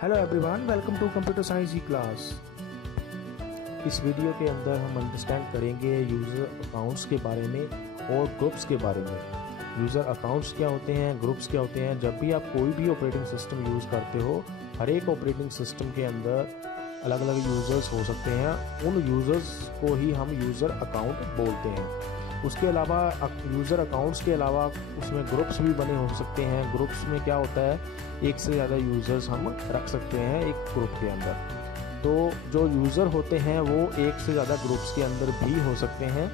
Hello everyone, welcome to computer science e class. इस वीडियो के अंदर हम अंडरस्टैंड करेंगे यूज़र अकाउंट्स के बारे में और ग्रुप्स के बारे में। यूज़र अकाउंट्स क्या होते हैं, ग्रुप्स क्या होते हैं। जब भी आप कोई भी ऑपरेटिंग सिस्टम यूज़ करते हो, हर एक ऑपरेटिंग सिस्टम के अंदर अलग अलग यूज़र्स हो सकते हैं। उन यूज़र्स को ही हम यूज़र अकाउंट बोलते हैं। उसके अलावा यूज़र अकाउंट्स के अलावा उसमें ग्रुप्स भी बने हो सकते हैं। ग्रुप्स में क्या होता है, एक से ज़्यादा यूज़र्स हम रख सकते हैं एक ग्रुप के अंदर। तो जो यूज़र होते हैं वो एक से ज़्यादा ग्रुप्स के अंदर भी हो सकते हैं।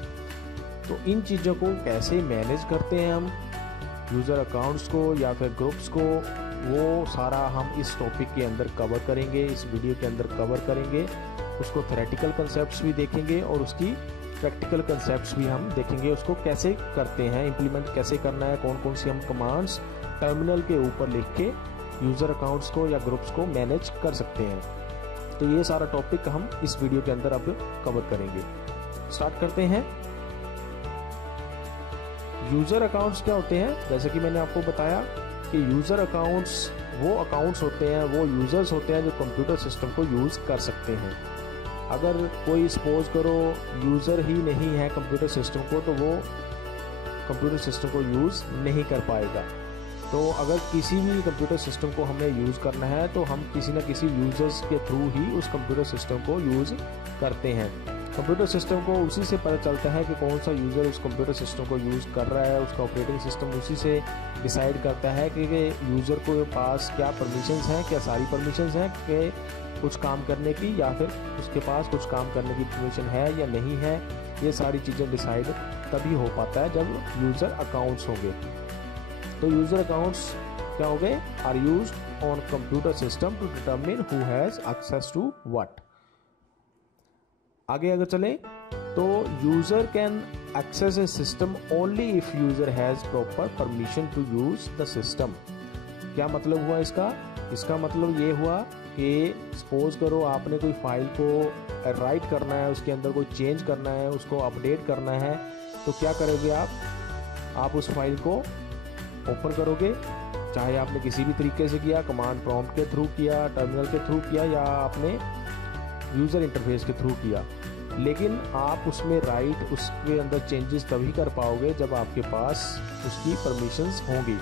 तो इन चीज़ों को कैसे मैनेज करते हैं हम, यूज़र अकाउंट्स को या फिर ग्रुप्स को, वो सारा हम इस टॉपिक के अंदर कवर करेंगे, इस वीडियो के अंदर कवर करेंगे। उसको थ्योरेटिकल कंसेप्ट्स भी देखेंगे और उसकी प्रैक्टिकल कंसेप्ट्स भी हम देखेंगे। उसको कैसे करते हैं, इम्प्लीमेंट कैसे करना है, कौन कौन सी हम कमांड्स टर्मिनल के ऊपर लिख के यूज़र अकाउंट्स को या ग्रुप्स को मैनेज कर सकते हैं। तो ये सारा टॉपिक हम इस वीडियो के अंदर अब कवर करेंगे। स्टार्ट करते हैं। यूज़र अकाउंट्स क्या होते हैं, जैसे कि मैंने आपको बताया कि यूज़र अकाउंट्स वो अकाउंट्स होते हैं, वो यूज़र्स होते हैं जो कंप्यूटर सिस्टम को यूज़ कर सकते हैं। अगर कोई सपोज करो यूज़र ही नहीं है कंप्यूटर सिस्टम को, तो वो कंप्यूटर सिस्टम को यूज़ नहीं कर पाएगा। तो अगर किसी भी कंप्यूटर सिस्टम को हमें यूज़ करना है तो हम किसी न किसी यूज़र्स के थ्रू ही उस कंप्यूटर सिस्टम को यूज़ करते हैं। कंप्यूटर सिस्टम को उसी से पता चलता है कि कौन सा यूज़र उस कंप्यूटर सिस्टम को यूज़ कर रहा है। उसका ऑपरेटिंग सिस्टम उसी से डिसाइड करता है कि यूज़र को पास क्या परमिशंस हैं, क्या सारी परमिशंस हैं कि कुछ काम करने की, या फिर उसके पास कुछ काम करने की परमिशन है या नहीं है। ये सारी चीज़ें डिसाइड तभी हो पाता है जब यूज़र अकाउंट्स होंगे। तो यूज़र अकाउंट्स क्या हो गए, are used on computer system to determine who has access to what. आगे अगर चले तो user can access a system only if user has proper permission to use the system. क्या मतलब हुआ इसका? इसका मतलब ये हुआ कि सपोज करो आपने कोई फाइल को राइट करना है, उसके अंदर कोई चेंज करना है, उसको अपडेट करना है, तो क्या करोगे आप उस फाइल को ओपन करोगे। चाहे आपने किसी भी तरीके से किया, कमांड प्रॉम्प्ट के थ्रू किया, टर्मिनल के थ्रू किया, या आपने यूज़र इंटरफेस के थ्रू किया, लेकिन आप उसमें राइट, उसके अंदर चेंजेस तभी कर पाओगे जब आपके पास उसकी परमिशंस होंगी।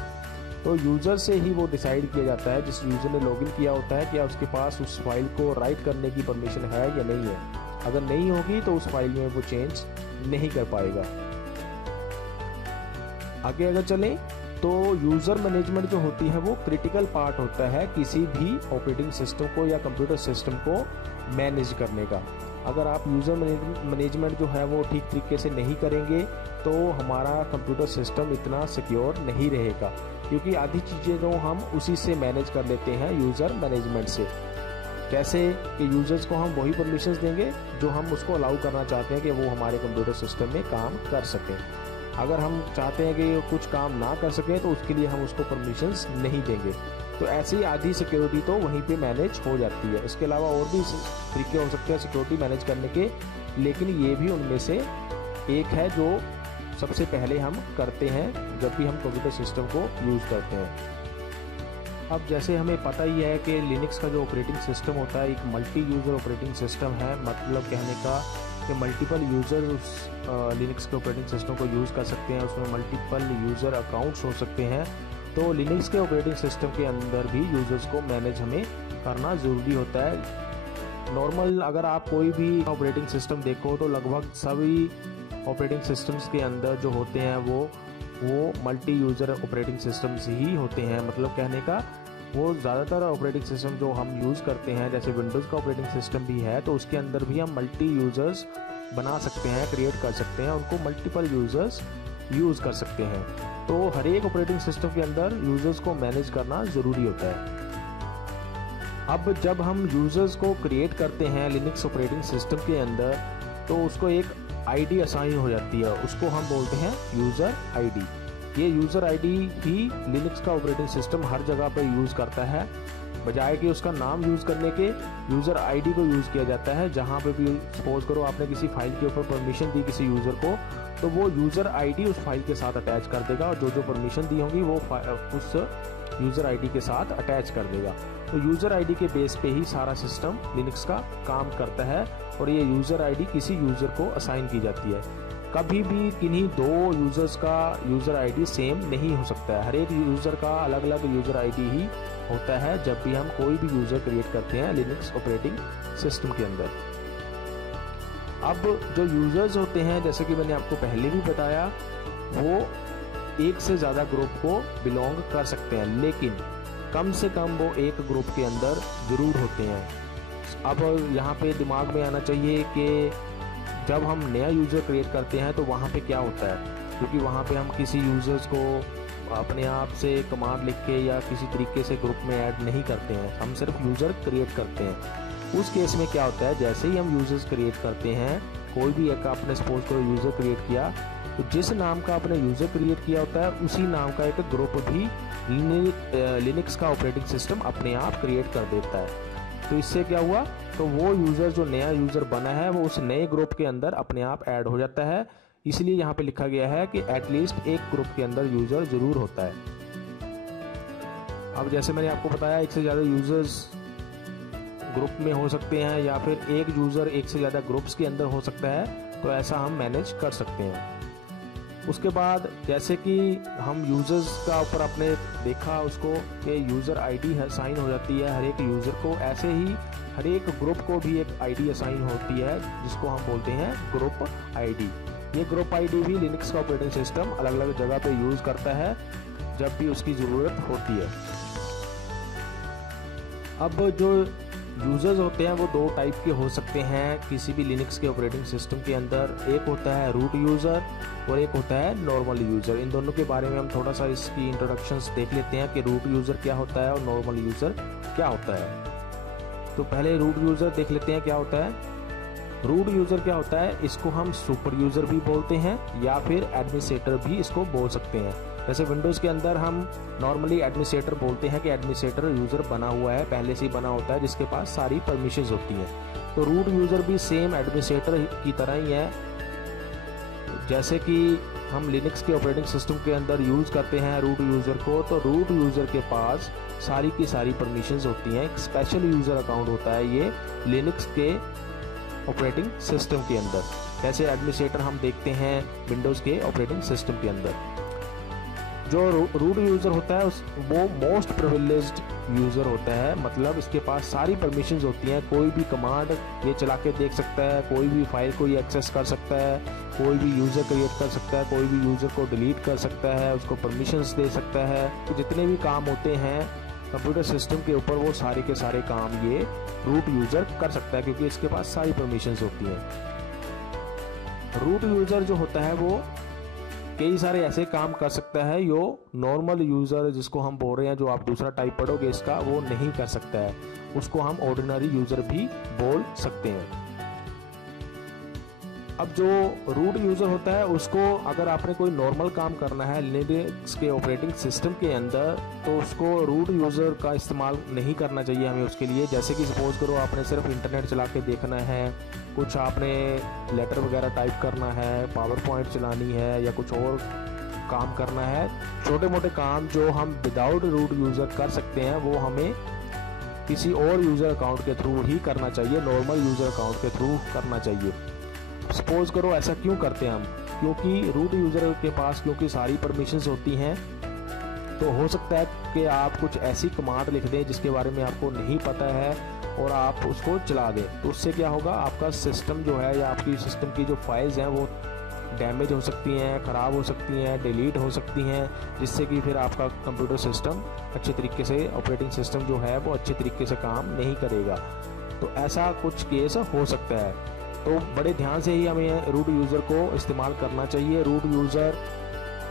तो यूज़र से ही वो डिसाइड किया जाता है, जिस यूज़र ने लॉगिन किया होता है, क्या उसके पास उस फाइल को राइट करने की परमिशन है या नहीं है। अगर नहीं होगी तो उस फाइल में वो चेंज नहीं कर पाएगा। आगे अगर चलें तो यूज़र मैनेजमेंट जो होती है वो क्रिटिकल पार्ट होता है किसी भी ऑपरेटिंग सिस्टम को या कंप्यूटर सिस्टम को मैनेज करने का। अगर आप यूज़र मैनेजमेंट जो है वो ठीक तरीके से नहीं करेंगे तो हमारा कंप्यूटर सिस्टम इतना सिक्योर नहीं रहेगा, क्योंकि आधी चीज़ें तो हम उसी से मैनेज कर लेते हैं यूज़र मैनेजमेंट से। कैसे कि यूज़र्स को हम वही परमिशंस देंगे जो हम उसको अलाउ करना चाहते हैं कि वो हमारे कंप्यूटर सिस्टम में काम कर सकें। अगर हम चाहते हैं कि कुछ काम ना कर सके तो उसके लिए हम उसको परमिशंस नहीं देंगे। तो ऐसी आधी सिक्योरिटी तो वहीं पे मैनेज हो जाती है। इसके अलावा और भी तरीके हो सकते हैं सिक्योरिटी मैनेज करने के, लेकिन ये भी उनमें से एक है जो सबसे पहले हम करते हैं जब भी हम कंप्यूटर सिस्टम को यूज़ करते हैं। अब जैसे हमें पता ही है कि लिनक्स का जो ऑपरेटिंग सिस्टम होता है एक मल्टी यूज़र ऑपरेटिंग सिस्टम है। मतलब कहने का कि मल्टीपल यूज़र उस लिनक्स के ऑपरेटिंग सिस्टम को यूज़ कर सकते हैं, उसमें मल्टीपल यूज़र अकाउंट्स हो सकते हैं। तो लिनक्स के ऑपरेटिंग सिस्टम के अंदर भी यूज़र्स को मैनेज हमें करना ज़रूरी होता है। नॉर्मल अगर आप कोई भी ऑपरेटिंग सिस्टम देखो तो लगभग सभी ऑपरेटिंग सिस्टम्स के अंदर जो होते हैं वो मल्टी यूज़र ऑपरेटिंग सिस्टम्स ही होते हैं। मतलब कहने का वो ज़्यादातर ऑपरेटिंग सिस्टम जो हम यूज़ करते हैं, जैसे विंडोज़ का ऑपरेटिंग सिस्टम भी है, तो उसके अंदर भी हम मल्टी यूज़र्स बना सकते हैं, क्रिएट कर सकते हैं, उनको मल्टीपल यूज़र्स यूज़ कर सकते हैं। तो हर एक ऑपरेटिंग सिस्टम के अंदर यूज़र्स को मैनेज करना ज़रूरी होता है। अब जब हम यूज़र्स को क्रिएट करते हैं लिनक्स ऑपरेटिंग सिस्टम के अंदर, तो उसको एक आईडी असाइन हो जाती है, उसको हम बोलते हैं यूज़र आईडी। ये यूज़र आईडी ही लिनक्स का ऑपरेटिंग सिस्टम हर जगह पर यूज़ करता है। बजाय कि उसका नाम यूज़ करने के यूज़र आईडी को यूज़ किया जाता है। जहाँ पे भी सपोज करो आपने किसी फाइल के ऊपर परमिशन दी किसी यूज़र को, तो वो यूज़र आईडी उस फाइल के साथ अटैच कर देगा और जो जो परमिशन दी होंगी वो उस यूज़र आईडी के साथ अटैच कर देगा। तो यूज़र आईडी के बेस पे ही सारा सिस्टम लिनक्स का काम करता है और ये यूज़र आईडी किसी यूज़र को असाइन की जाती है। कभी भी किन्हीं दो यूज़र्स का यूज़र आईडी सेम नहीं हो सकता है। हर एक यूज़र का अलग अलग यूज़र आईडी ही होता है जब भी हम कोई भी यूज़र क्रिएट करते हैं लिनक्स ऑपरेटिंग सिस्टम के अंदर। अब जो यूज़र्स होते हैं, जैसे कि मैंने आपको पहले भी बताया, वो एक से ज़्यादा ग्रुप को बिलोंग कर सकते हैं, लेकिन कम से कम वो एक ग्रुप के अंदर ज़रूर होते हैं। अब यहाँ पे दिमाग में आना चाहिए कि जब हम नया यूज़र क्रिएट करते हैं तो वहाँ पे क्या होता है, क्योंकि वहाँ पे हम किसी यूज़र्स को अपने आप से कमांड लिख के या किसी तरीके से ग्रुप में ऐड नहीं करते हैं, हम सिर्फ यूज़र क्रिएट करते हैं। उस केस में क्या होता है, जैसे ही हम यूज़र्स क्रिएट करते हैं, कोई भी एक आपने सपोज करो यूज़र क्रिएट किया, तो जिस नाम का आपने यूज़र क्रिएट किया होता है उसी नाम का एक ग्रुप भी लिनक्स का ऑपरेटिंग सिस्टम अपने आप क्रिएट कर देता है। तो इससे क्या हुआ, तो वो यूज़र जो नया यूज़र बना है वो उस नए ग्रुप के अंदर अपने आप ऐड हो जाता है। इसलिए यहाँ पे लिखा गया है कि एटलीस्ट एक ग्रुप के अंदर यूज़र ज़रूर होता है। अब जैसे मैंने आपको बताया, एक से ज़्यादा यूज़र्स ग्रुप में हो सकते हैं या फिर एक यूज़र एक से ज़्यादा ग्रुप्स के अंदर हो सकता है, तो ऐसा हम मैनेज कर सकते हैं। उसके बाद जैसे कि हम यूज़र्स का ऊपर आपने देखा उसको कि यूज़र आईडी असाइन हो जाती है हर एक यूज़र को, ऐसे ही हर एक ग्रुप को भी एक आईडी असाइन होती है जिसको हम बोलते हैं ग्रुप आईडी। ये ग्रुप आईडी भी लिनक्स का ऑपरेटिंग सिस्टम अलग अलग जगह पे यूज़ करता है जब भी उसकी ज़रूरत होती है। अब जो यूज़र्स होते हैं वो दो टाइप के हो सकते हैं किसी भी लिनक्स के ऑपरेटिंग सिस्टम के अंदर। एक होता है रूट यूज़र और एक होता है नॉर्मल यूज़र। इन दोनों के बारे में हम थोड़ा सा इसकी इंट्रोडक्शंस देख लेते हैं कि रूट यूज़र क्या होता है और नॉर्मल यूज़र क्या होता है। तो पहले रूट यूज़र देख लेते हैं क्या होता है। रूट यूज़र क्या होता है, इसको हम सुपर यूज़र भी बोलते हैं या फिर एडमिनिस्ट्रेटर भी इसको बोल सकते हैं। जैसे विंडोज़ के अंदर हम नॉर्मली एडमिनिस्ट्रेटर बोलते हैं कि एडमिनिस्ट्रेटर यूज़र बना हुआ है, पहले से ही बना होता है जिसके पास सारी परमिशंस होती हैं। तो रूट यूज़र भी सेम एडमिनिस्ट्रेटर की तरह ही है। जैसे कि हम लिनक्स के ऑपरेटिंग सिस्टम के अंदर यूज़ करते हैं रूट यूज़र को, तो रूट यूज़र के पास सारी की सारी परमिशंस होती हैं। एक स्पेशल यूज़र अकाउंट होता है ये लिनक्स के ऑपरेटिंग सिस्टम के अंदर, जैसे एडमिनिस्ट्रेटर हम देखते हैं विंडोज़ के ऑपरेटिंग सिस्टम के अंदर। जो रूट यूज़र होता है वो मोस्ट प्रिविलेज्ड यूज़र होता है, मतलब इसके पास सारी परमिशंस होती हैं। कोई भी कमांड ये चला के देख सकता है, कोई भी फाइल को ये एक्सेस कर सकता है, कोई भी यूज़र क्रिएट कर सकता है, कोई भी यूज़र को डिलीट कर सकता है, उसको परमिशंस दे सकता है। तो जितने भी काम होते हैं कंप्यूटर सिस्टम के ऊपर वो सारे के सारे काम ये रूट यूज़र कर सकता है क्योंकि इसके पास सारी परमिशंस होती हैं। रूट यूज़र जो होता है वो कई सारे ऐसे काम कर सकता है जो नॉर्मल यूज़र जिसको हम बोल रहे हैं, जो आप दूसरा टाइप पढ़ोगे इसका, वो नहीं कर सकता है। उसको हम ऑर्डिनरी यूज़र भी बोल सकते हैं। अब जो रूट यूज़र होता है उसको अगर आपने कोई नॉर्मल काम करना है लिनक्स के ऑपरेटिंग सिस्टम के अंदर, तो उसको रूट यूज़र का इस्तेमाल नहीं करना चाहिए हमें उसके लिए। जैसे कि सपोज़ करो आपने सिर्फ इंटरनेट चला के देखना है, कुछ आपने लेटर वगैरह टाइप करना है, पावर पॉइंट चलानी है या कुछ और काम करना है, छोटे मोटे काम जो हम विदाउट रूट यूज़र कर सकते हैं वो हमें किसी और यूज़र अकाउंट के थ्रू ही करना चाहिए, नॉर्मल यूज़र अकाउंट के थ्रू करना चाहिए। सपोज करो ऐसा क्यों करते हैं हम, क्योंकि रूट यूज़र के पास क्योंकि सारी परमिशंस होती हैं, तो हो सकता है कि आप कुछ ऐसी कमांड लिख दें जिसके बारे में आपको नहीं पता है और आप उसको चला दें। तो उससे क्या होगा, आपका सिस्टम जो है या आपकी सिस्टम की जो फाइल्स हैं वो डैमेज हो सकती हैं, ख़राब हो सकती हैं, डिलीट हो सकती हैं, जिससे कि फिर आपका कंप्यूटर सिस्टम अच्छे तरीके से, ऑपरेटिंग सिस्टम जो है वो अच्छे तरीके से काम नहीं करेगा। तो ऐसा कुछ केस हो सकता है। तो बड़े ध्यान से ही हमें रूट यूज़र को इस्तेमाल करना चाहिए। रूट यूज़र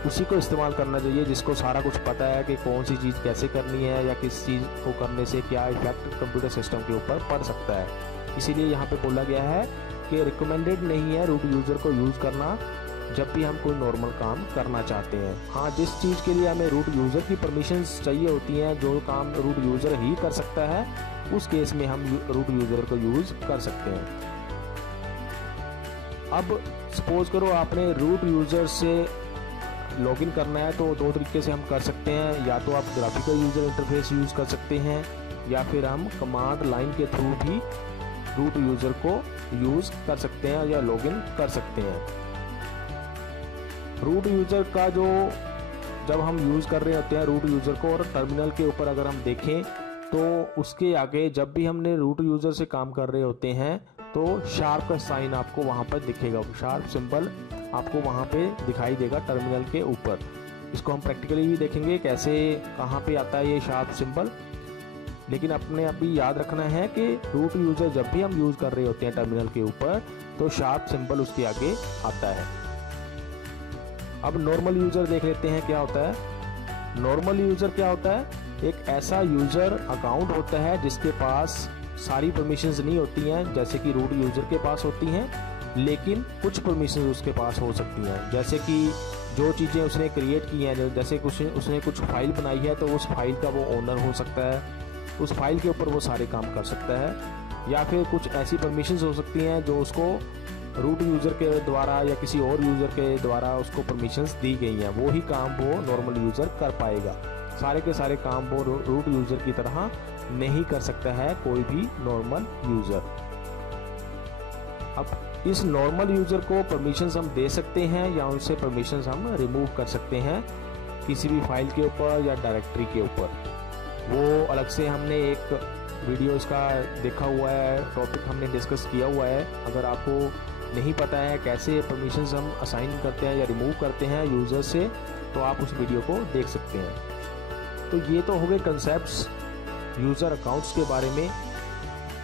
उसी को इस्तेमाल करना चाहिए जिसको सारा कुछ पता है कि कौन सी चीज़ कैसे करनी है या किस चीज़ को करने से क्या इफेक्ट कंप्यूटर सिस्टम के ऊपर पड़ सकता है। इसीलिए यहाँ पे बोला गया है कि रिकमेंडेड नहीं है रूट यूज़र को यूज़ करना जब भी हम कोई नॉर्मल काम करना चाहते हैं। हाँ, जिस चीज़ के लिए हमें रूट यूज़र की परमिशंस चाहिए होती हैं, जो काम रूट यूज़र ही कर सकता है, उस केस में हम रूट यूज़र को यूज़ कर सकते हैं। अब सपोज करो आपने रूट यूज़र से लॉगिन करना है तो दो तरीके से हम कर सकते हैं, या तो आप ग्राफिकल यूज़र इंटरफेस यूज़ कर सकते हैं या फिर हम कमांड लाइन के थ्रू भी रूट यूज़र को यूज़ कर सकते हैं या लॉगिन कर सकते हैं। रूट यूज़र का जो जब हम यूज़ कर रहे होते हैं रूट यूज़र को, और टर्मिनल के ऊपर अगर हम देखें तो उसके आगे जब भी हमने रूट यूज़र से काम कर रहे होते हैं तो शार्प का साइन आपको वहाँ पर दिखेगा, शार्प सिंबल आपको वहाँ पे दिखाई देगा टर्मिनल के ऊपर। इसको हम प्रैक्टिकली भी देखेंगे कैसे कहाँ पे आता है ये शार्प सिंबल। लेकिन अपने अभी याद रखना है कि रूट यूज़र जब भी हम यूज़ कर रहे होते हैं टर्मिनल के ऊपर तो शार्प सिंबल उसके आगे आता है। अब नॉर्मल यूज़र देख लेते हैं क्या होता है। नॉर्मल यूज़र क्या होता है, एक ऐसा यूज़र अकाउंट होता है जिसके पास सारी परमिशंस नहीं होती हैं जैसे कि रूट यूज़र के पास होती हैं, लेकिन कुछ परमिशंस उसके पास हो सकती हैं। जैसे कि जो चीज़ें उसने क्रिएट की हैं, जैसे कुछ उसने कुछ फाइल बनाई है तो उस फाइल का वो ओनर हो सकता है, उस फाइल के ऊपर वो सारे काम कर सकता है। या फिर कुछ ऐसी परमिशंस हो सकती हैं जो उसको रूट यूज़र के द्वारा या किसी और यूज़र के द्वारा उसको परमिशंस दी गई हैं, वो ही काम वो नॉर्मल यूज़र कर पाएगा। सारे के सारे काम वो रूट यूज़र की तरह नहीं कर सकता है कोई भी नॉर्मल यूज़र। अब इस नॉर्मल यूज़र को परमिशंस हम दे सकते हैं या उनसे परमिशंस हम रिमूव कर सकते हैं किसी भी फाइल के ऊपर या डायरेक्टरी के ऊपर। वो अलग से हमने एक वीडियो इसका देखा हुआ है, टॉपिक हमने डिस्कस किया हुआ है। अगर आपको नहीं पता है कैसे परमिशंस हम असाइन करते हैं या रिमूव करते हैं यूज़र से, तो आप उस वीडियो को देख सकते हैं। तो ये तो हो गए कंसेप्ट्स यूज़र अकाउंट्स के बारे में।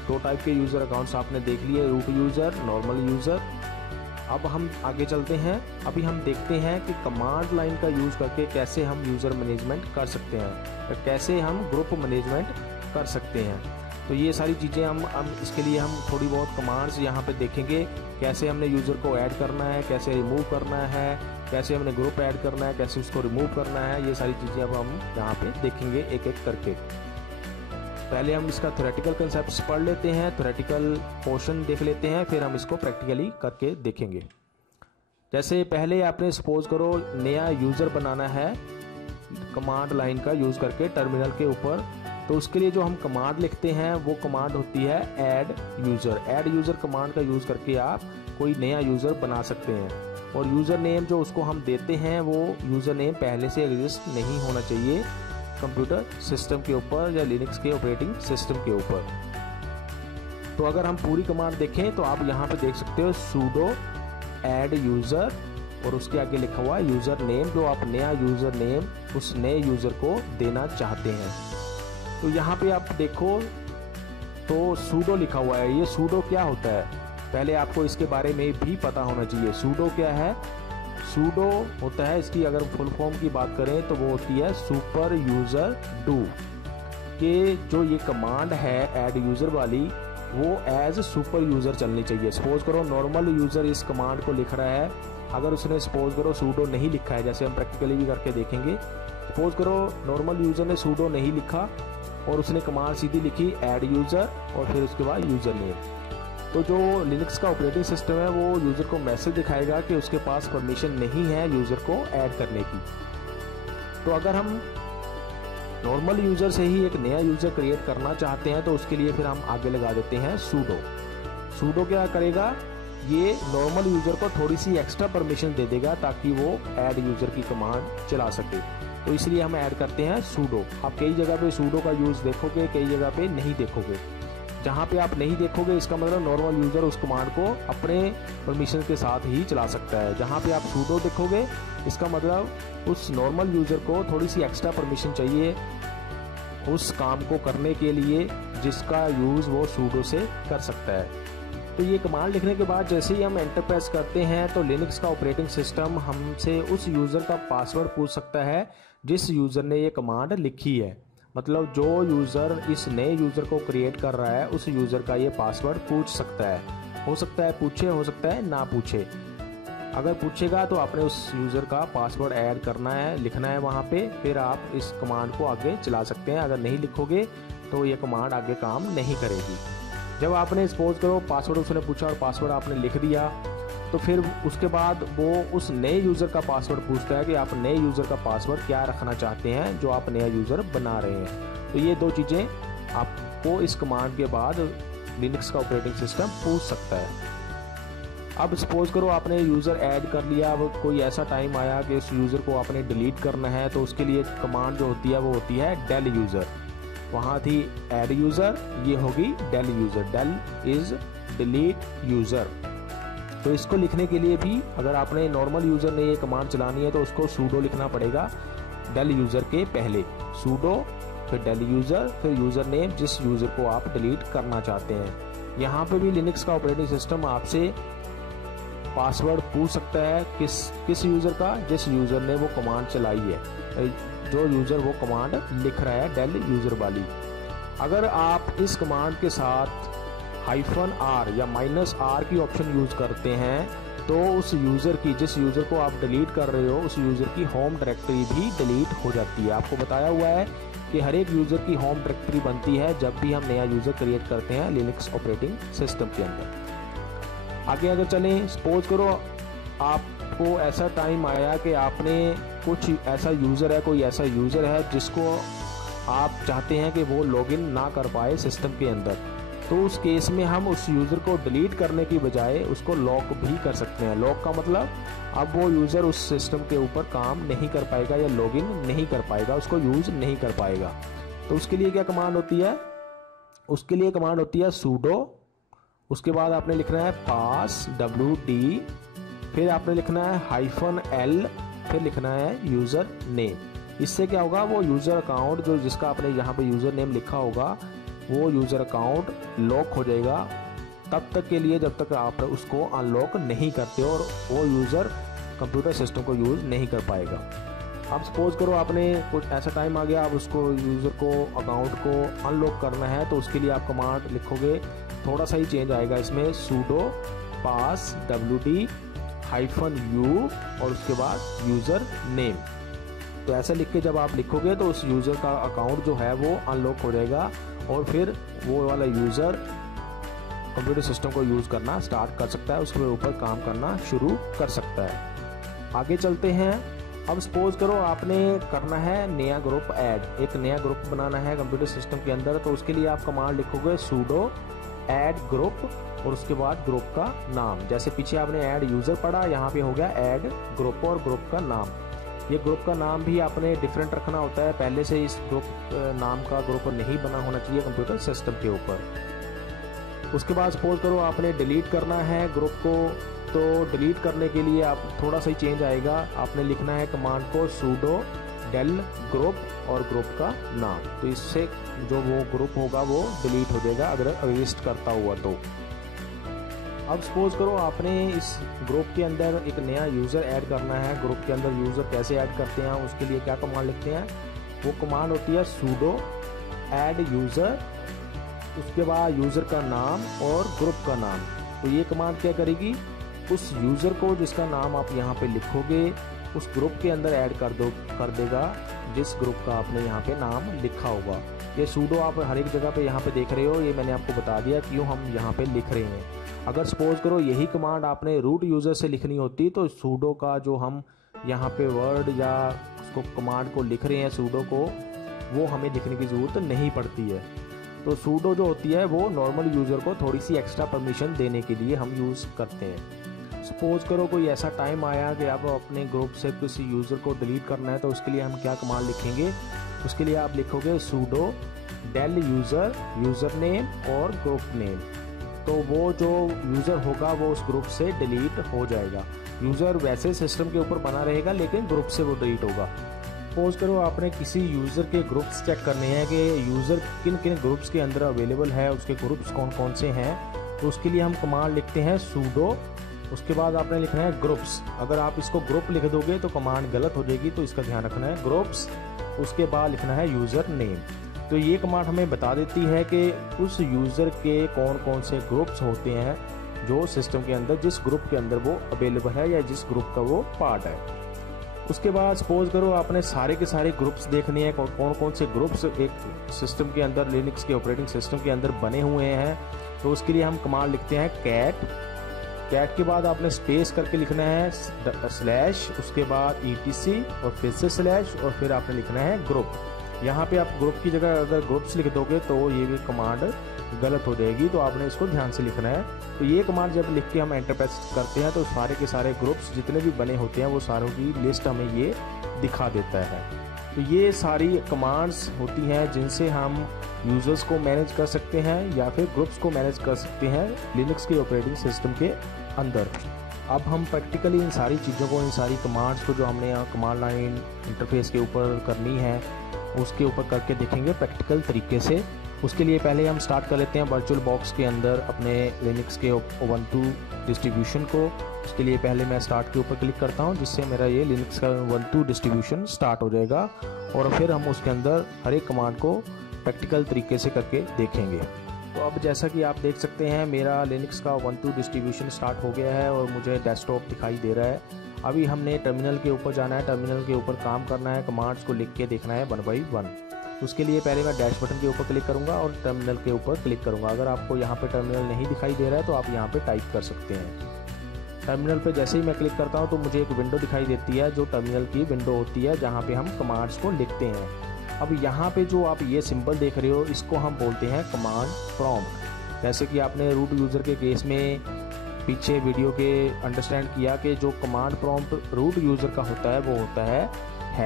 दो टाइप के यूज़र अकाउंट्स आपने देख लिए, रूट यूज़र, नॉर्मल यूज़र। अब हम आगे चलते हैं। अभी हम देखते हैं कि कमांड लाइन का यूज़ करके कैसे हम यूज़र मैनेजमेंट कर सकते हैं, कैसे हम ग्रुप मैनेजमेंट कर सकते हैं। तो ये सारी चीज़ें हम इसके लिए हम थोड़ी बहुत कमांड्स यहाँ पे देखेंगे, कैसे हमने यूज़र को ऐड करना है, कैसे रिमूव करना है, कैसे हमने ग्रुप ऐड करना है, कैसे उसको रिमूव करना है। ये सारी चीज़ें अब हम यहाँ पे देखेंगे एक एक करके। पहले हम इसका थ्योरेटिकल कंसेप्ट्स पढ़ लेते हैं, थ्योरेटिकल पोर्शन देख लेते हैं, फिर हम इसको प्रैक्टिकली करके देखेंगे। जैसे पहले आपने सपोज करो नया यूज़र बनाना है कमांड लाइन का यूज़ करके टर्मिनल के ऊपर, तो उसके लिए जो हम कमांड लिखते हैं वो कमांड होती है add user. Add user command का यूज़ करके आप कोई नया यूज़र बना सकते हैं, और यूज़र नेम जो उसको हम देते हैं वो यूज़र नेम पहले से एग्जिस्ट नहीं होना चाहिए कंप्यूटर सिस्टम के ऊपर या लिनक्स के ऑपरेटिंग सिस्टम के ऊपर। तो अगर हम पूरी कमांड देखें तो आप यहाँ पे देख सकते हो sudo add user, और उसके आगे लिखा हुआ है यूज़र नेम, जो आप नया यूज़र नेम उस नए यूज़र को देना चाहते हैं। तो यहाँ पे आप देखो तो sudo लिखा हुआ है। ये sudo क्या होता है, पहले आपको इसके बारे में भी पता होना चाहिए। sudo क्या है? sudo होता है, इसकी अगर फुल फॉर्म की बात करें तो वो होती है सुपर यूज़र डू। कि जो ये कमांड है ऐड यूज़र वाली, वो एज सुपर यूज़र चलनी चाहिए। सपोज करो नॉर्मल यूज़र इस कमांड को लिख रहा है, अगर उसने सपोज करो sudo नहीं लिखा है, जैसे हम प्रैक्टिकली भी करके देखेंगे। सपोज करो नॉर्मल यूज़र ने sudo नहीं लिखा और उसने कमांड सीधी लिखी ऐड यूज़र और फिर उसके बाद यूज़र नेम, तो जो लिनक्स का ऑपरेटिंग सिस्टम है वो यूज़र को मैसेज दिखाएगा कि उसके पास परमिशन नहीं है यूज़र को ऐड करने की। तो अगर हम नॉर्मल यूज़र से ही एक नया यूज़र क्रिएट करना चाहते हैं तो उसके लिए फिर हम आगे लगा देते हैं sudo। sudo क्या करेगा, ये नॉर्मल यूज़र को थोड़ी सी एक्स्ट्रा परमिशन दे देगा ताकि वो ऐड यूज़र की कमांड चला सके। तो इसलिए हम ऐड करते हैं sudo। आप कई जगह पे sudo का यूज़ देखोगे, कई जगह पे नहीं देखोगे। जहाँ पे आप नहीं देखोगे इसका मतलब नॉर्मल यूज़र उस कमांड को अपने परमिशन के साथ ही चला सकता है। जहाँ पे आप sudo देखोगे इसका मतलब उस नॉर्मल यूज़र को थोड़ी सी एक्स्ट्रा परमिशन चाहिए उस काम को करने के लिए जिसका यूज़ वो sudo से कर सकता है। तो ये कमांड लिखने के बाद जैसे ही हम एंटर प्रेस करते हैं तो लिनक्स का ऑपरेटिंग सिस्टम हमसे उस यूज़र का पासवर्ड पूछ सकता है जिस यूज़र ने ये कमांड लिखी है। मतलब जो यूज़र इस नए यूज़र को क्रिएट कर रहा है उस यूज़र का ये पासवर्ड पूछ सकता है। हो सकता है पूछे, हो सकता है ना पूछे। अगर पूछेगा तो आपने उस यूज़र का पासवर्ड ऐड करना है, लिखना है वहाँ पे, फिर आप इस कमांड को आगे चला सकते हैं। अगर नहीं लिखोगे तो ये कमांड आगे काम नहीं करेगी। जब आपने सपोज करो पासवर्ड उसने पूछा और पासवर्ड आपने लिख दिया, तो फिर उसके बाद वो उस नए यूज़र का पासवर्ड पूछता है कि आप नए यूज़र का पासवर्ड क्या रखना चाहते हैं जो आप नया यूज़र बना रहे हैं। तो ये दो चीज़ें आपको इस कमांड के बाद लिनक्स का ऑपरेटिंग सिस्टम पूछ सकता है। अब सपोज करो आपने यूज़र ऐड कर लिया, अब कोई ऐसा टाइम आया कि उस यूज़र को आपने डिलीट करना है, तो उसके लिए कमांड जो होती है वो होती है डेल यूज़र। वहाँ थी ऐड यूज़र, ये होगी del user. Del is delete user. तो इसको लिखने के लिए भी अगर आपने नॉर्मल यूज़र ने ये कमांड चलानी है तो उसको सूडो लिखना पड़ेगा डेल यूज़र के पहले। सूडो फिर डेल यूज़र फिर यूज़र नेम जिस यूज़र को आप डिलीट करना चाहते हैं। यहाँ पे भी लिनक्स का ऑपरेटिंग सिस्टम आपसे पासवर्ड पूछ सकता है किस यूज़र का, जिस यूज़र ने वो कमांड चलाई है, जो यूज़र वो कमांड लिख रहा है डेल यूज़र वाली। अगर आप इस कमांड के साथ -r या -r की ऑप्शन यूज़ करते हैं तो उस यूज़र की, जिस यूज़र को आप डिलीट कर रहे हो, उस यूज़र की होम डायरेक्टरी भी डिलीट हो जाती है। आपको बताया हुआ है कि हर एक यूज़र की होम डायरेक्टरी बनती है जब भी हम नया यूज़र क्रिएट करते हैं लिनक्स ऑपरेटिंग सिस्टम के अंदर। आगे अगर चलें, सपोज करो आपको ऐसा टाइम आया कि आपने कुछ ऐसा यूज़र है, कोई ऐसा यूज़र है जिसको आप चाहते हैं कि वो लॉगिन ना कर पाए सिस्टम के अंदर। तो उस केस में हम उस यूज़र को डिलीट करने की बजाय उसको लॉक भी कर सकते हैं। लॉक का मतलब अब वो यूज़र उस सिस्टम के ऊपर काम नहीं कर पाएगा या लॉगिन नहीं कर पाएगा, उसको यूज़ नहीं कर पाएगा। तो उसके लिए क्या कमांड होती है? उसके लिए कमांड होती है सूडो, उसके बाद आपने लिखना है पास WD, फिर आपने लिखना है -l, फिर लिखना है यूज़र नेम। इससे क्या होगा, वो यूज़र अकाउंट जो जिसका आपने यहाँ पे यूज़र नेम लिखा होगा वो यूज़र अकाउंट लॉक हो जाएगा तब तक के लिए जब तक आप उसको अनलॉक नहीं करते और वो यूज़र कंप्यूटर सिस्टम को यूज़ नहीं कर पाएगा। अब सपोज करो आपने कुछ ऐसा टाइम आ गया, अब उसको यूज़र को अकाउंट को अनलॉक करना है, तो उसके लिए आप कमांड लिखोगे, थोड़ा सा ही चेंज आएगा इसमें, सूडो पास WD -u और उसके बाद यूज़र नेम। तो ऐसा लिख के जब आप लिखोगे तो उस यूज़र का अकाउंट जो है वो अनलॉक हो जाएगा और फिर वो वाला यूज़र कंप्यूटर सिस्टम को यूज़ करना स्टार्ट कर सकता है, उसके ऊपर काम करना शुरू कर सकता है। आगे चलते हैं। अब सपोज करो आपने करना है नया ग्रुप ऐड, एक नया ग्रुप बनाना है कंप्यूटर सिस्टम के अंदर, तो उसके लिए आप कमांड लिखोगे सूडो ऐड ग्रुप और उसके बाद ग्रुप का नाम। जैसे पीछे आपने ऐड यूज़र पढ़ा, यहाँ पे हो गया ऐड ग्रुप और ग्रुप का नाम। ये ग्रुप का नाम भी आपने डिफरेंट रखना होता है, पहले से इस ग्रुप नाम का ग्रुप नहीं बना होना चाहिए कंप्यूटर सिस्टम के ऊपर। उसके बाद सपोज करो आपने डिलीट करना है ग्रुप को, तो डिलीट करने के लिए आप थोड़ा सा ही चेंज आएगा, आपने लिखना है कमांड को सूडो डेल ग्रुप और ग्रुप का नाम। तो इससे जो वो ग्रुप होगा वो डिलीट हो जाएगा अगर एग्जिस्ट करता हुआ तो। अब सपोज करो आपने इस ग्रुप के अंदर एक नया यूज़र ऐड करना है। ग्रुप के अंदर यूज़र कैसे ऐड करते हैं, उसके लिए क्या कमांड लिखते हैं? वो कमांड होती है सूडो ऐड यूज़र, उसके बाद यूज़र का नाम और ग्रुप का नाम। तो ये कमांड क्या करेगी, उस यूज़र को जिसका नाम आप यहाँ पे लिखोगे उस ग्रुप के अंदर ऐड कर देगा जिस ग्रुप का आपने यहाँ पे नाम लिखा होगा। ये सूडो आप हर एक जगह पे यहाँ पे देख रहे हो, ये मैंने आपको बता दिया क्यों हम यहाँ पे लिख रहे हैं। अगर सपोज करो यही कमांड आपने रूट यूज़र से लिखनी होती तो सूडो का जो हम यहाँ पे वर्ड या उसको कमांड को लिख रहे हैं सूडो को, वो हमें लिखने की ज़रूरत नहीं पड़ती है। तो सूडो जो होती है वो नॉर्मल यूज़र को थोड़ी सी एक्स्ट्रा परमिशन देने के लिए हम यूज़ करते हैं। सपोज करो कोई ऐसा टाइम आया कि आप अपने ग्रुप से किसी यूज़र को डिलीट करना है, तो उसके लिए हम क्या कमांड लिखेंगे? उसके लिए आप लिखोगे sudo del user user name और ग्रुप नेम। तो वो जो यूज़र होगा वो उस ग्रुप से डिलीट हो जाएगा। यूज़र वैसे सिस्टम के ऊपर बना रहेगा लेकिन ग्रुप से वो डिलीट होगा। सपोज करो आपने किसी यूज़र के ग्रुप्स चेक करने हैं कि यूज़र किन किन ग्रुप्स के अंदर अवेलेबल है, उसके ग्रुप्स कौन कौन से हैं। तो उसके लिए हम कमांड लिखते हैं सूडो, उसके बाद आपने लिखना है ग्रुप्स। अगर आप इसको ग्रुप लिख दोगे तो कमांड गलत हो जाएगी, तो इसका ध्यान रखना है ग्रुप्स, उसके बाद लिखना है यूज़र नेम। तो ये कमांड हमें बता देती है कि उस यूज़र के कौन कौन से ग्रुप्स होते हैं जो सिस्टम के अंदर, जिस ग्रुप के अंदर वो अवेलेबल है या जिस ग्रुप का वो पार्ट है। उसके बाद सपोज करो आपने सारे के सारे ग्रुप्स देखने हैं, कौन कौन से ग्रुप्स एक सिस्टम के अंदर, लिनक्स के ऑपरेटिंग सिस्टम के अंदर बने हुए हैं। तो उसके लिए हम कमांड लिखते हैं कैट कैट के बाद आपने स्पेस करके लिखना है स्लैश, उसके बाद etc और फिर से स्लैश और फिर आपने लिखना है ग्रुप। यहाँ पे आप ग्रुप की जगह अगर ग्रुप्स लिख दोगे तो ये भी कमांड गलत हो जाएगी, तो आपने इसको ध्यान से लिखना है। तो ये कमांड जब लिख के हम एंटर प्रेस करते हैं तो सारे के सारे ग्रुप्स जितने भी बने होते हैं वो सारों की लिस्ट हमें ये दिखा देता है। तो ये सारी कमांड्स होती हैं जिनसे हम यूज़र्स को मैनेज कर सकते हैं या फिर ग्रुप्स को मैनेज कर सकते हैं लिनक्स के ऑपरेटिंग सिस्टम के अंदर। अब हम प्रैक्टिकली इन सारी चीज़ों को, इन सारी कमांड्स को जो हमने यहाँ कमांड लाइन इंटरफेस के ऊपर करनी है उसके ऊपर करके देखेंगे प्रैक्टिकल तरीके से। उसके लिए पहले हम स्टार्ट कर लेते हैं वर्चुअल बॉक्स के अंदर अपने लिनक्स के उबंटू डिस्ट्रीब्यूशन को। उसके लिए पहले मैं स्टार्ट के ऊपर क्लिक करता हूं, जिससे मेरा ये लिनक्स का उबंटू डिस्ट्रीब्यूशन स्टार्ट हो जाएगा और फिर हम उसके अंदर हर एक कमांड को प्रैक्टिकल तरीके से करके देखेंगे। तो अब जैसा कि आप देख सकते हैं मेरा लिनक्स का उबंटू डिस्ट्रीब्यूशन स्टार्ट हो गया है और मुझे डेस्कटॉप दिखाई दे रहा है। अभी हमने टर्मिनल के ऊपर जाना है, टर्मिनल के ऊपर काम करना है, कमांड्स को लिख के देखना है 1 by 1। उसके लिए पहले मैं डैश बटन के ऊपर क्लिक करूंगा और टर्मिनल के ऊपर क्लिक करूंगा। अगर आपको यहाँ पे टर्मिनल नहीं दिखाई दे रहा है तो आप यहाँ पे टाइप कर सकते हैं। टर्मिनल पे जैसे ही मैं क्लिक करता हूँ तो मुझे एक विंडो दिखाई देती है जो टर्मिनल की विंडो होती है जहाँ पे हम कमांड्स को लिखते हैं। अब यहाँ पे जो आप ये सिंबल देख रहे हो इसको हम बोलते हैं कमांड प्रॉम्प्ट। जैसे कि आपने रूट यूज़र के केस में पीछे वीडियो के अंडरस्टैंड किया कि जो कमांड प्रॉम्प्ट रूट यूज़र का होता है वो होता है #।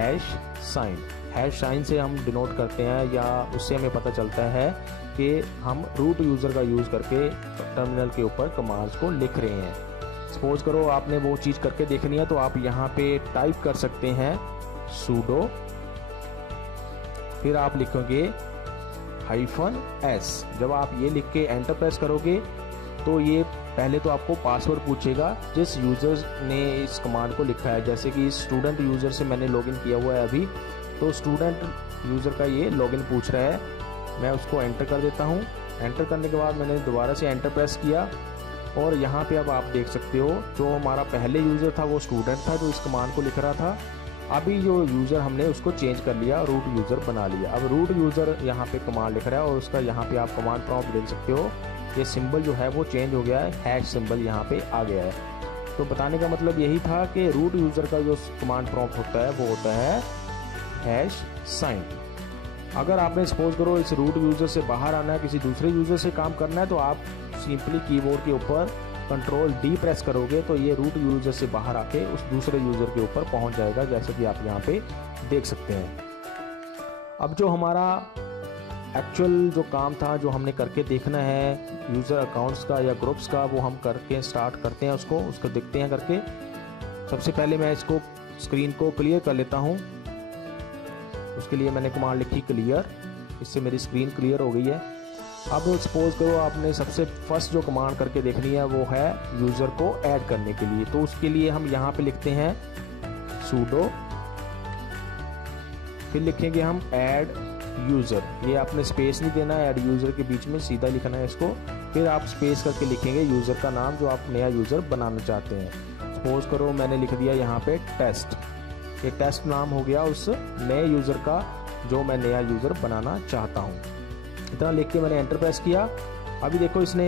हैश साइन से हम डिनोट करते हैं या उससे हमें पता चलता है कि हम रूट यूज़र का यूज़ करके टर्मिनल के ऊपर कमांड्स को लिख रहे हैं। सपोज करो आपने वो चीज़ करके देखनी है तो आप यहाँ पे टाइप कर सकते हैं sudo, फिर आप लिखोगे -s। जब आप ये लिख के एंटर प्रेस करोगे तो ये पहले तो आपको पासवर्ड पूछेगा जिस यूज़र ने इस कमांड को लिखा है। जैसे कि स्टूडेंट यूज़र से मैंने लॉगिन किया हुआ है अभी, तो स्टूडेंट यूज़र का ये लॉगिन पूछ रहा है। मैं उसको एंटर कर देता हूँ। एंटर करने के बाद मैंने दोबारा से एंटर प्रेस किया और यहाँ पे अब आप देख सकते हो जो हमारा पहले यूज़र था वो स्टूडेंट था जो इस कमांड को लिख रहा था। अभी जो यूज़र हमने उसको चेंज कर लिया, रूट यूज़र बना लिया। अब रूट यूज़र यहाँ पे कमांड लिख रहा है और उसका यहाँ पे आप कमांड प्रॉम्प्ट देख सकते हो। ये सिंबल जो है वो चेंज हो गया है, हैश सिंबल यहाँ पे आ गया है। तो बताने का मतलब यही था कि रूट यूज़र का जो कमांड प्रॉम्प्ट होता है वो होता है #। अगर आपने सपोज करो इस रूट यूज़र से बाहर आना है, किसी दूसरे यूज़र से काम करना है, तो आप सिंपली कीबोर्ड के ऊपर Ctrl+D प्रेस करोगे तो ये रूट यूज़र से बाहर आके उस दूसरे यूज़र के ऊपर पहुंच जाएगा, जैसे कि आप यहाँ पे देख सकते हैं। अब जो हमारा एक्चुअल जो काम था जो हमने करके देखना है यूज़र अकाउंट्स का या ग्रुप्स का, वो हम करके स्टार्ट करते हैं। उसको देखते हैं करके। सबसे पहले मैं इसको स्क्रीन को क्लियर कर लेता हूँ। उसके लिए मैंने कमांड लिखी क्लियर, इससे मेरी स्क्रीन क्लियर हो गई है। अब सपोज करो आपने सबसे फर्स्ट जो कमांड करके देखनी है वो है यूज़र को ऐड करने के लिए। तो उसके लिए हम यहाँ पे लिखते हैं sudo, फिर लिखेंगे हम ऐड यूज़र। ये आपने स्पेस नहीं देना है, ऐड यूज़र के बीच में सीधा लिखना है इसको। फिर आप स्पेस करके लिखेंगे यूज़र का नाम जो आप नया यूज़र बनाना चाहते हैं। सपोज करो मैंने लिख दिया यहाँ पे टेस्ट। ये टेस्ट नाम हो गया उस नए यूज़र का जो मैं नया यूज़र बनाना चाहता हूँ। इतना लिख के मैंने एंटर प्रेस किया। अभी देखो इसने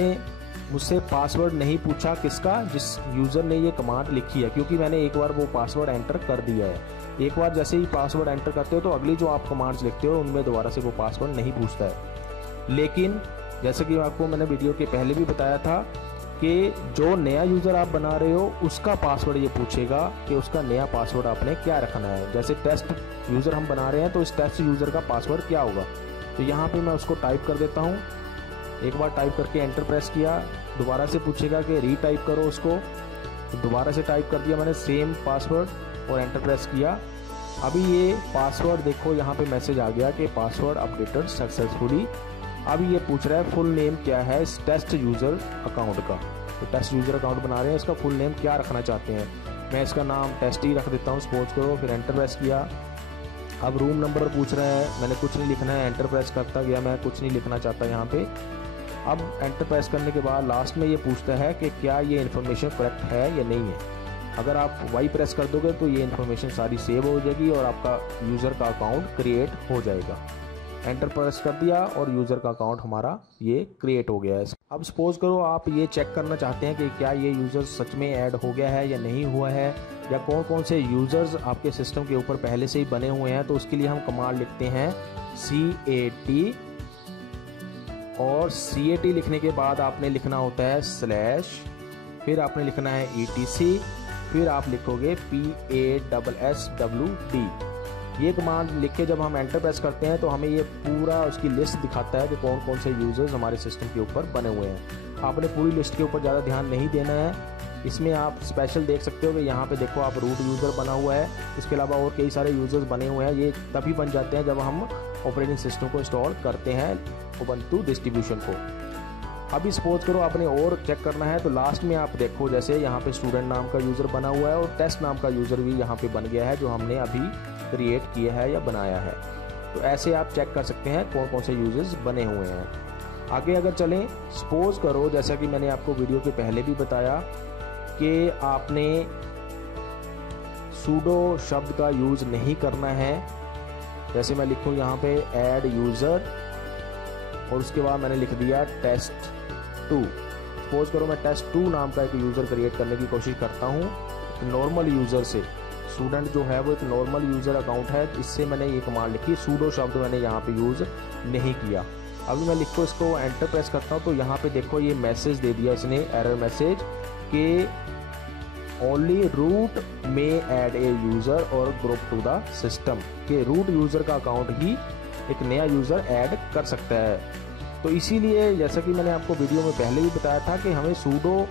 मुझसे पासवर्ड नहीं पूछा, किसका, जिस यूज़र ने ये कमांड लिखी है, क्योंकि मैंने एक बार वो पासवर्ड एंटर कर दिया है। एक बार जैसे ही पासवर्ड एंटर करते हो तो अगली जो आप कमांड्स लिखते हो उनमें दोबारा से वो पासवर्ड नहीं पूछता है। लेकिन जैसे कि आपको मैंने वीडियो के पहले भी बताया था कि जो नया यूज़र आप बना रहे हो उसका पासवर्ड ये पूछेगा कि उसका नया पासवर्ड आपने क्या रखना है। जैसे टेस्ट यूज़र हम बना रहे हैं तो इस टेस्ट यूज़र का पासवर्ड क्या होगा, तो यहाँ पे मैं उसको टाइप कर देता हूँ। एक बार टाइप करके एंटर प्रेस किया, दोबारा से पूछेगा कि रीटाइप करो उसको, तो दोबारा से टाइप कर दिया मैंने सेम पासवर्ड और एंटर प्रेस किया। अभी ये पासवर्ड देखो यहाँ पे मैसेज आ गया कि पासवर्ड अपडेटेड सक्सेसफुली। अभी ये पूछ रहा है फुल नेम क्या है इस टेस्ट यूज़र अकाउंट का। तो टेस्ट यूज़र अकाउंट बना रहे हैं, इसका फुल नेम क्या रखना चाहते हैं। मैं इसका नाम टेस्ट ही रख देता हूँ सपोज करो, फिर एंटर प्रेस किया। अब रूम नंबर पूछ रहा है, मैंने कुछ नहीं लिखना है, एंटर प्रेस करता गया, मैं कुछ नहीं लिखना चाहता यहाँ पे। अब एंटर प्रेस करने के बाद लास्ट में ये पूछता है कि क्या ये इन्फॉर्मेशन करेक्ट है या नहीं है। अगर आप वाई प्रेस कर दोगे तो ये इन्फॉर्मेशन सारी सेव हो जाएगी और आपका यूज़र का अकाउंट क्रिएट हो जाएगा। एंटर प्रेस कर दिया और यूज़र का अकाउंट हमारा ये क्रिएट हो गया है। अब सपोज़ करो आप ये चेक करना चाहते हैं कि क्या ये यूज़र सच में ऐड हो गया है या नहीं हुआ है, या कौन कौन से यूज़र्स आपके सिस्टम के ऊपर पहले से ही बने हुए हैं। तो उसके लिए हम कमांड लिखते हैं CAT, और CAT लिखने के बाद आपने लिखना होता है स्लैश, फिर आपने लिखना है ETC, फिर आप लिखोगे PASSWD। ये कमांड लिख के जब हम एंटर प्रेस करते हैं तो हमें ये पूरा उसकी लिस्ट दिखाता है कि कौन कौन से यूज़र्स हमारे सिस्टम के ऊपर बने हुए हैं। आपने पूरी लिस्ट के ऊपर ज़्यादा ध्यान नहीं देना है। इसमें आप स्पेशल देख सकते हो कि यहाँ पे देखो आप रूट यूज़र बना हुआ है, इसके अलावा और कई सारे यूज़र्स बने हुए हैं। ये तभी बन जाते हैं जब हम ऑपरेटिंग सिस्टम को इंस्टॉल करते हैं उबंटू डिस्ट्रीब्यूशन को। अभी सपोज करो आपने और चेक करना है तो लास्ट में आप देखो जैसे यहाँ पे स्टूडेंट नाम का यूज़र बना हुआ है और टेस्ट नाम का यूज़र भी यहाँ पे बन गया है जो हमने अभी क्रिएट किया है या बनाया है। तो ऐसे आप चेक कर सकते हैं कौन कौन से यूज़र्स बने हुए हैं। आगे अगर चलें, सपोज करो जैसा कि मैंने आपको वीडियो के पहले भी बताया कि आपने सूडो शब्द का यूज़ नहीं करना है। जैसे मैं लिखूँ यहाँ पे ऐड यूज़र और उसके बाद मैंने लिख दिया test2। सपोज करो मैं test2 नाम का एक यूज़र क्रिएट करने की कोशिश करता हूँ नॉर्मल यूज़र से। स्टूडेंट जो है वो एक नॉर्मल यूज़र अकाउंट है, इससे मैंने ये कमांड लिखी, सूडो शब्द मैंने यहाँ पे यूज़ नहीं किया। अभी मैं लिखो इसको एंटर प्रेस करता हूँ तो यहाँ पे देखो ये मैसेज दे दिया इसने, एरर मैसेज कि ओनली रूट में ऐड ए यूज़र और ग्रुप टू द सिस्टम, के रूट यूज़र का अकाउंट ही एक नया यूज़र ऐड कर सकता है। तो इसीलिए जैसा कि मैंने आपको वीडियो में पहले भी बताया था कि हमें सूडो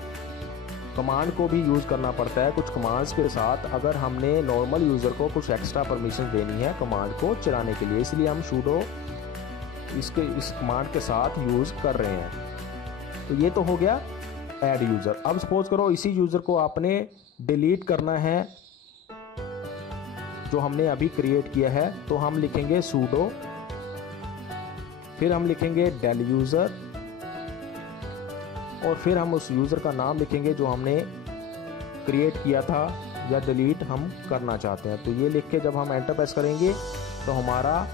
कमांड को भी यूज़ करना पड़ता है कुछ कमांड्स के साथ, अगर हमने नॉर्मल यूज़र को कुछ एक्स्ट्रा परमिशन देनी है कमांड को चलाने के लिए। इसलिए हम सूडो इस कमांड के साथ यूज़ कर रहे हैं। तो ये तो हो गया ऐड यूज़र। अब सपोज करो इसी यूज़र को आपने डिलीट करना है जो हमने अभी क्रिएट किया है, तो हम लिखेंगे सूडो, फिर हम लिखेंगे डेल यूज़र और फिर हम उस यूज़र का नाम लिखेंगे जो हमने क्रिएट किया था या डिलीट हम करना चाहते हैं। तो ये लिख के जब हम एंटर प्रेस करेंगे तो हमारा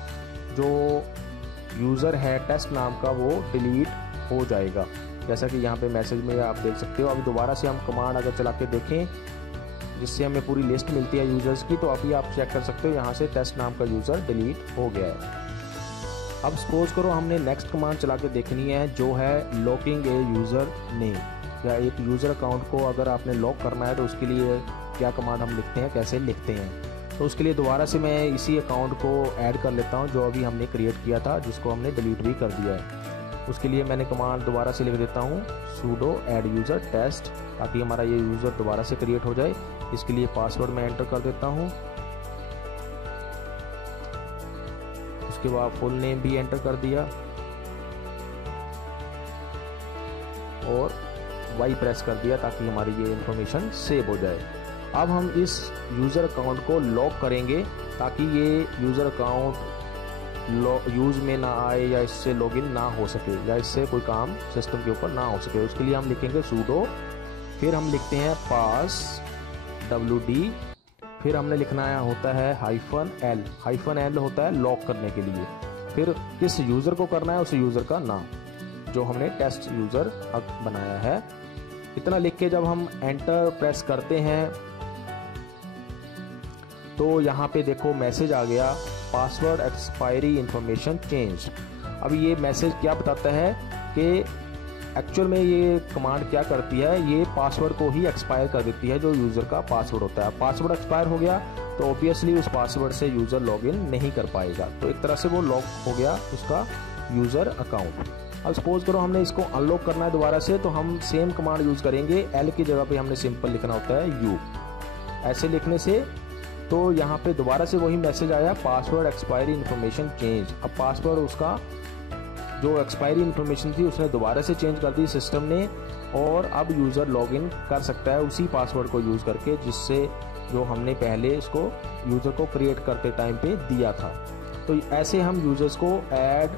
जो यूज़र है टेस्ट नाम का वो डिलीट हो जाएगा, जैसा कि यहाँ पे मैसेज में आप देख सकते हो। अभी दोबारा से हम कमांड अगर चला के देखें जिससे हमें पूरी लिस्ट मिलती है यूज़र्स की, तो अभी आप चेक कर सकते हो यहाँ से टेस्ट नाम का यूज़र डिलीट हो गया है। अब सपोज करो हमने नेक्स्ट कमांड चला के देखनी है जो है लॉकिंग ए यूज़र नेम, या एक यूज़र अकाउंट को अगर आपने लॉक करना है तो उसके लिए क्या कमांड हम लिखते हैं, कैसे लिखते हैं। तो उसके लिए दोबारा से मैं इसी अकाउंट को ऐड कर लेता हूँ जो अभी हमने क्रिएट किया था, जिसको हमने डिलीट भी कर दिया है। उसके लिए मैंने कमांड दोबारा से लिख देता हूँ सूडो ऐड यूज़र टेस्ट, ताकि हमारा ये यूज़र दोबारा से क्रिएट हो जाए। इसके लिए पासवर्ड मैं एंटर कर देता हूँ, उसके बाद फुल नेम भी एंटर कर दिया और वाई प्रेस कर दिया ताकि हमारी ये इन्फॉर्मेशन सेव हो जाए। अब हम इस यूज़र अकाउंट को लॉक करेंगे ताकि ये यूज़र अकाउंट यूज़ में ना आए या इससे लॉगिन ना हो सके या इससे कोई काम सिस्टम के ऊपर ना हो सके। उसके लिए हम लिखेंगे सूडो, फिर हम लिखते हैं passwd, फिर हमने लिखना होता है -l, -l होता है लॉक करने के लिए। फिर किस यूज़र को करना है उस यूज़र का नाम जो हमने टेस्ट यूज़र बनाया है। इतना लिख के जब हम एंटर प्रेस करते हैं तो यहाँ पे देखो मैसेज आ गया पासवर्ड एक्सपायरी इंफॉर्मेशन चेंज। अब ये मैसेज क्या बताता है कि एक्चुअल में ये कमांड क्या करती है, ये पासवर्ड को ही एक्सपायर कर देती है जो यूज़र का पासवर्ड होता है। पासवर्ड एक्सपायर हो गया तो ऑब्वियसली उस पासवर्ड से यूज़र लॉगिन नहीं कर पाएगा, तो एक तरह से वो लॉक हो गया उसका यूज़र अकाउंट। अब सपोज करो हमने इसको अनलॉक करना है दोबारा से, तो हम सेम कमांड यूज़ करेंगे। एल की जगह पे हमने सिंपल लिखना होता है यू। ऐसे लिखने से तो यहाँ पे दोबारा से वही मैसेज आया पासवर्ड एक्सपायरी इन्फॉर्मेशन चेंज। अब पासवर्ड उसका जो एक्सपायरी इन्फॉर्मेशन थी उसने दोबारा से चेंज कर दी सिस्टम ने, और अब यूज़र लॉगिन कर सकता है उसी पासवर्ड को यूज़ करके जिससे जो हमने पहले इसको यूज़र को क्रिएट करते टाइम पे दिया था। तो ऐसे हम यूज़र्स को ऐड,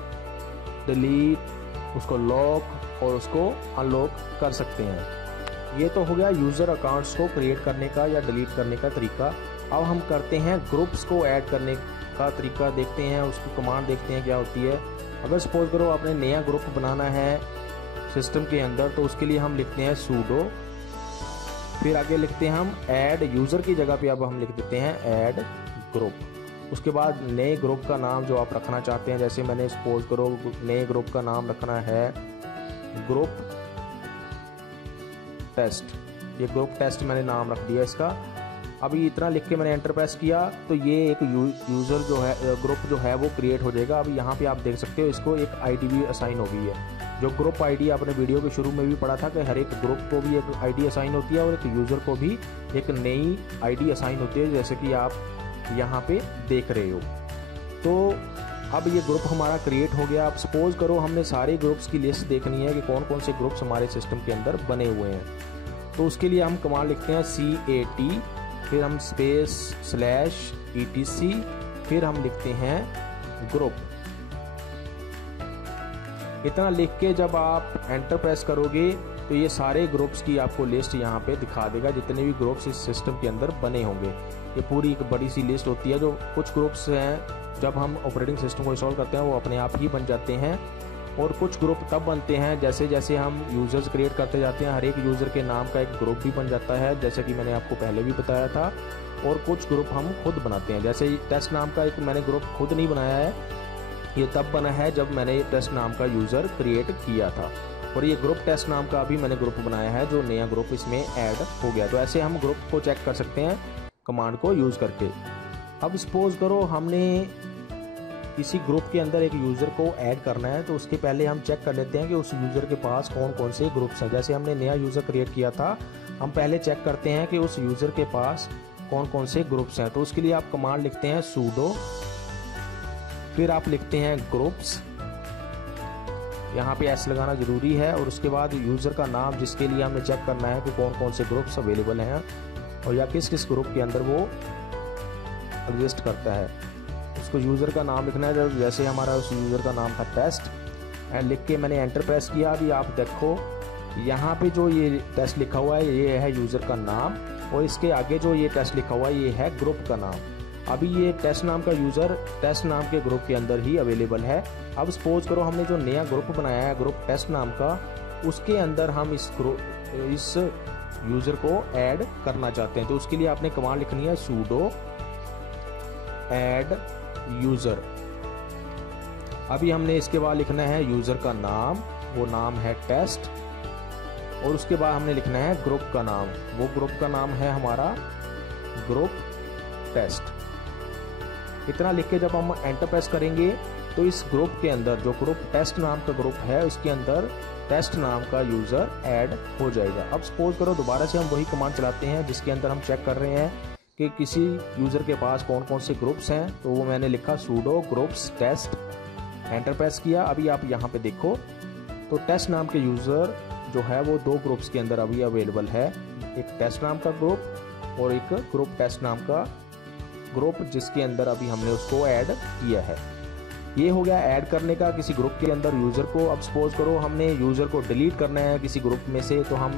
डिलीट, उसको लॉक और उसको अनलॉक कर सकते हैं। ये तो हो गया यूज़र अकाउंट्स को क्रिएट करने का या डिलीट करने का तरीका। अब हम करते हैं ग्रुप्स को ऐड करने का तरीका देखते हैं, उसकी कमांड देखते हैं क्या होती है। अगर सपोज करो आपने नया ग्रुप बनाना है सिस्टम के अंदर, तो उसके लिए हम लिखते हैं सूडो, फिर आगे लिखते हैं हम ऐड यूज़र की जगह पे अब हम लिख देते हैं ऐड ग्रुप। उसके बाद नए ग्रुप का नाम जो आप रखना चाहते हैं, जैसे मैंने सपोज करो नए ग्रुप का नाम रखना है ग्रुप टेस्ट, ये ग्रुप टेस्ट मैंने नाम रख दिया इसका। अभी इतना लिख के मैंने एंटर प्रेस किया तो ये एक यूज़र जो है ग्रुप जो है वो क्रिएट हो जाएगा। अभी यहाँ पे आप देख सकते हो इसको एक आईडी भी असाइन हो गई है। जो ग्रुप आईडी आपने वीडियो के शुरू में भी पढ़ा था कि हर एक ग्रुप को भी एक आईडी असाइन होती है और एक यूज़र को भी एक नई आईडी असाइन होती है, जैसे कि आप यहाँ पे देख रहे हो। तो अब ये ग्रुप हमारा क्रिएट हो गया। अब सपोज करो हमने सारे ग्रुप्स की लिस्ट देखनी है कि कौन कौन से ग्रुप्स हमारे सिस्टम के अंदर बने हुए हैं। तो उसके लिए हम कमांड लिखते हैं CAT, फिर हम स्पेस /etc, फिर हम लिखते हैं ग्रुप। इतना लिख के जब आप एंटर प्रेस करोगे तो ये सारे ग्रुप्स की आपको लिस्ट यहाँ पे दिखा देगा, जितने भी ग्रुप्स इस सिस्टम के अंदर बने होंगे। ये पूरी एक बड़ी सी लिस्ट होती है। जो कुछ ग्रुप्स हैं जब हम ऑपरेटिंग सिस्टम को इंस्टॉल करते हैं वो अपने आप ही बन जाते हैं, और कुछ ग्रुप तब बनते हैं जैसे जैसे हम यूज़र्स क्रिएट करते जाते हैं। हर एक यूज़र के नाम का एक ग्रुप भी बन जाता है, जैसे कि मैंने आपको पहले भी बताया था। और कुछ ग्रुप हम खुद बनाते हैं, जैसे टेस्ट नाम का एक मैंने ग्रुप खुद नहीं बनाया है, ये तब बना है जब मैंने टेस्ट नाम का यूज़र क्रिएट किया था। और ये ग्रुप टेस्ट नाम का भी मैंने ग्रुप बनाया है जो नया ग्रुप इसमें ऐड हो गया। तो ऐसे हम ग्रुप को चेक कर सकते हैं कमांड को यूज़ करके। अब सपोज करो हमने किसी ग्रुप के अंदर एक यूज़र को ऐड करना है, तो उसके पहले हम चेक कर लेते हैं कि उस यूज़र के पास कौन कौन से ग्रुप्स हैं। जैसे हमने नया यूज़र क्रिएट किया था, हम पहले चेक करते हैं कि उस यूज़र के पास कौन कौन से ग्रुप्स हैं। तो उसके लिए आप कमांड लिखते हैं सूडो, फिर आप लिखते हैं ग्रुप्स, यहाँ पे S लगाना ज़रूरी है, और उसके बाद यूज़र का नाम जिसके लिए हमें चेक करना है कि कौन कौन से ग्रुप्स अवेलेबल हैं और या किस किस ग्रुप के अंदर वो एग्जिस्ट करता है। उसको यूज़र का नाम लिखना है, जैसे हमारा उस यूज़र का नाम था टेस्ट, एंड लिख के मैंने एंटर प्रेस किया। अभी आप देखो यहाँ पे जो ये टेस्ट लिखा हुआ है ये है यूज़र का नाम, और इसके आगे जो ये टेस्ट लिखा हुआ है ये है ग्रुप का नाम। अभी ये टेस्ट नाम का यूज़र टेस्ट नाम के ग्रुप के अंदर ही अवेलेबल है। अब सपोज करो हमने जो नया ग्रुप बनाया है ग्रुप टेस्ट नाम का, उसके अंदर हम इस यूज़र को ऐड करना चाहते हैं। तो उसके लिए आपने कमांड लिखनी है सूडो ऐड यूज़र। अभी हमने इसके बाद लिखना है यूज़र का नाम, वो नाम है टेस्ट, और उसके बाद हमने लिखना है ग्रुप का नाम, वो ग्रुप का नाम है हमारा ग्रुप टेस्ट। इतना लिख के जब हम एंटर प्रेस करेंगे तो इस ग्रुप के अंदर जो ग्रुप टेस्ट नाम का ग्रुप है उसके अंदर टेस्ट नाम का यूज़र ऐड हो जाएगा। अब सपोज करो दोबारा से हम वही कमांड चलाते हैं जिसके अंदर हम चेक कर रहे हैं कि किसी यूज़र के पास कौन कौन से ग्रुप्स हैं। तो वो मैंने लिखा sudo groups test, enter press किया। अभी आप यहाँ पे देखो तो टेस्ट नाम के यूज़र जो है वो दो ग्रुप्स के अंदर अभी अवेलेबल है, एक टेस्ट नाम का ग्रुप और एक ग्रुप टेस्ट नाम का ग्रुप, जिसके अंदर अभी हमने उसको ऐड किया है। ये हो गया ऐड करने का किसी ग्रुप के अंदर यूज़र को। अब सपोज करो हमने यूज़र को डिलीट करना है किसी ग्रुप में से, तो हम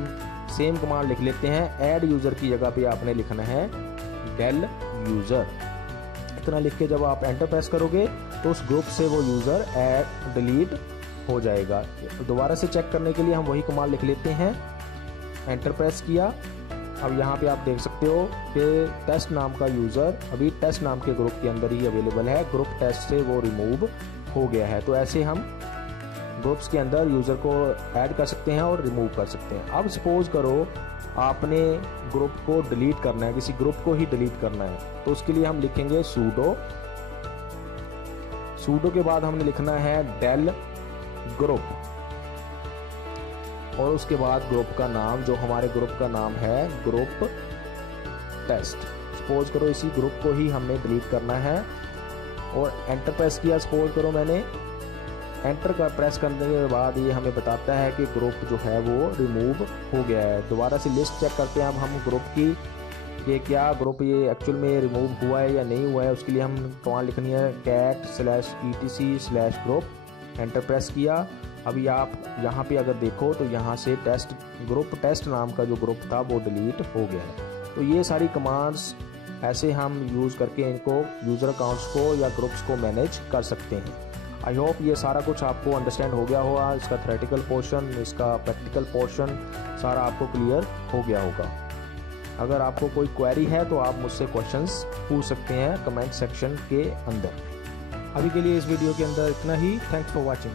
सेम कमांड लिख लेते हैं ऐड यूज़र की जगह पे आपने लिखना है डेल यूज़र। इतना लिख के जब आप एंटर प्रेस करोगे तो उस ग्रुप से वो यूज़र ऐड डिलीट हो जाएगा। दोबारा से चेक करने के लिए हम वही कमांड लिख लेते हैं, एंटर प्रेस किया। अब यहाँ पे आप देख सकते हो कि टेस्ट नाम का यूज़र अभी टेस्ट नाम के ग्रुप के अंदर ही अवेलेबल है, ग्रुप टेस्ट से वो रिमूव हो गया है। तो ऐसे हम ग्रुप्स के अंदर यूज़र को ऐड कर सकते हैं और रिमूव कर सकते हैं। अब सपोज करो आपने ग्रुप को डिलीट करना है, किसी ग्रुप को ही डिलीट करना है, तो उसके लिए हम लिखेंगे सूडो, सूडो के बाद हमने लिखना है डेल ग्रुप, और उसके बाद ग्रुप का नाम जो हमारे ग्रुप का नाम है ग्रुप टेस्ट। सपोज करो इसी ग्रुप को ही हमने डिलीट करना है और एंटर प्रेस किया। सपोज करो मैंने एंटर का प्रेस करने के बाद ये हमें बताता है कि ग्रुप जो है वो रिमूव हो गया है। दोबारा से लिस्ट चेक करते हैं अब हम ग्रुप की कि क्या ग्रुप ये एक्चुअल में रिमूव हुआ है या नहीं हुआ है। उसके लिए हम कमांड लिखनी है cat/etc/group, एंटर प्रेस किया। अभी आप यहाँ पे अगर देखो तो यहाँ से ग्रुप टेस्ट नाम का जो ग्रुप था वो डिलीट हो गया है। तो ये सारी कमांड्स ऐसे हम यूज़ करके इनको यूज़र अकाउंट्स को या ग्रुप्स को मैनेज कर सकते हैं। आई होप ये सारा कुछ आपको अंडरस्टैंड हो गया होगा, इसका थ्योरेटिकल पोर्शन, इसका प्रैक्टिकल पोर्शन सारा आपको क्लियर हो गया होगा। अगर आपको कोई क्वेरी है तो आप मुझसे क्वेश्चंस पूछ सकते हैं कमेंट सेक्शन के अंदर। अभी के लिए इस वीडियो के अंदर इतना ही। Thanks for watching.